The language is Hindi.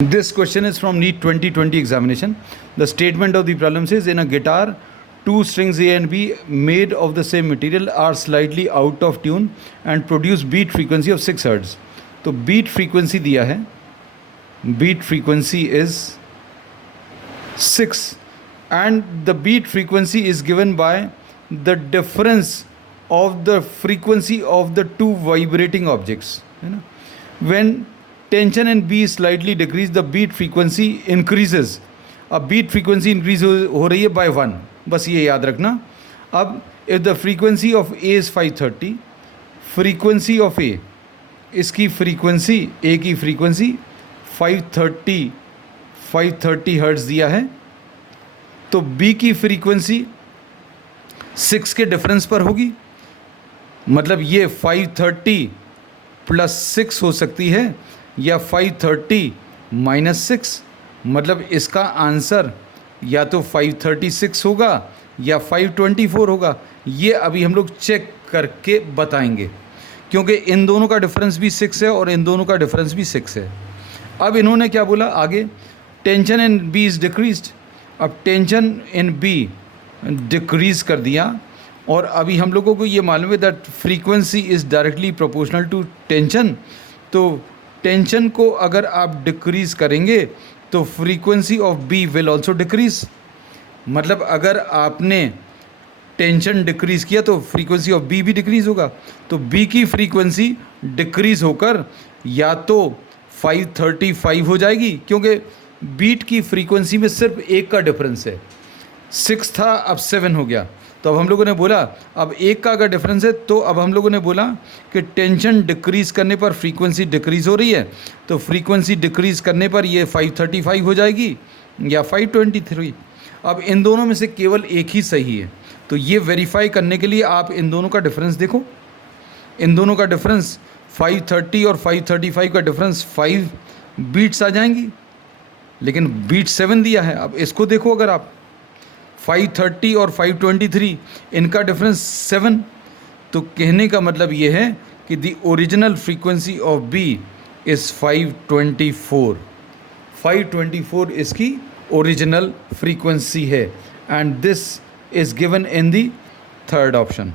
This question is from NEET 2020 examination. The statement of the problem says, in a guitar, two strings A and B made of the same material are slightly out of tune and produce beat frequency of 6 Hz. तो beat frequency दिया है, beat frequency is 6 and the beat frequency is given by the difference of the frequency of the two vibrating objects. है ना? When tension in B is slightly decreased, the beat frequency increases. अब beat frequency increase हो रही है by 1, बस ये याद रखना. अब if the frequency of A is 530, frequency of A, इसकी frequency, A की frequency 530 हर्ट्ज दिया है, तो B की frequency 6 के डिफरेंस पर होगी. मतलब ये 530 प्लस 6 हो सकती है या 530 माइनस 6. मतलब इसका आंसर या तो 536 होगा या 524 होगा. ये अभी हम लोग चेक करके बताएंगे, क्योंकि इन दोनों का डिफरेंस भी 6 है और इन दोनों का डिफरेंस भी 6 है. अब इन्होंने क्या बोला आगे, tension in B is decreased. अब टेंशन इन बी डिक्रीज़ कर दिया और अभी हम लोगों को ये मालूम है that frequency is directly proportional to tension. तो टेंशन को अगर आप डिक्रीज़ करेंगे तो frequency of B will also decrease. मतलब अगर आपने टेंशन डिक्रीज़ किया तो फ्रीक्वेंसी ऑफ बी भी डिक्रीज़ होगा. तो बी की फ्रीक्वेंसी डिक्रीज़ होकर या तो 535 हो जाएगी, क्योंकि बीट की फ्रीक्वेंसी में सिर्फ एक का डिफरेंस है. 6 था अब 7 हो गया. तो अब हम लोगों ने बोला अब एक का अगर डिफरेंस है तो अब हम लोगों ने बोला कि टेंशन डिक्रीज़ करने पर फ्रीक्वेंसी डिक्रीज़ हो रही है, तो फ्रीक्वेंसी डिक्रीज़ करने पर ये 535 हो जाएगी या 523. अब इन दोनों में से केवल एक ही सही है. तो ये वेरीफाई करने के लिए आप इन दोनों का डिफरेंस देखो. इन दोनों का डिफरेंस 530 और 535 का डिफरेंस 5 बीट्स आ जाएंगी, लेकिन बीट 7 दिया है. अब इसको देखो, अगर आप 530 और 523 इनका डिफरेंस 7, तो कहने का मतलब ये है कि the original frequency of B is 524. 524 इसकी ओरिजिनल फ्रीक्वेंसी है and this is given in the third option.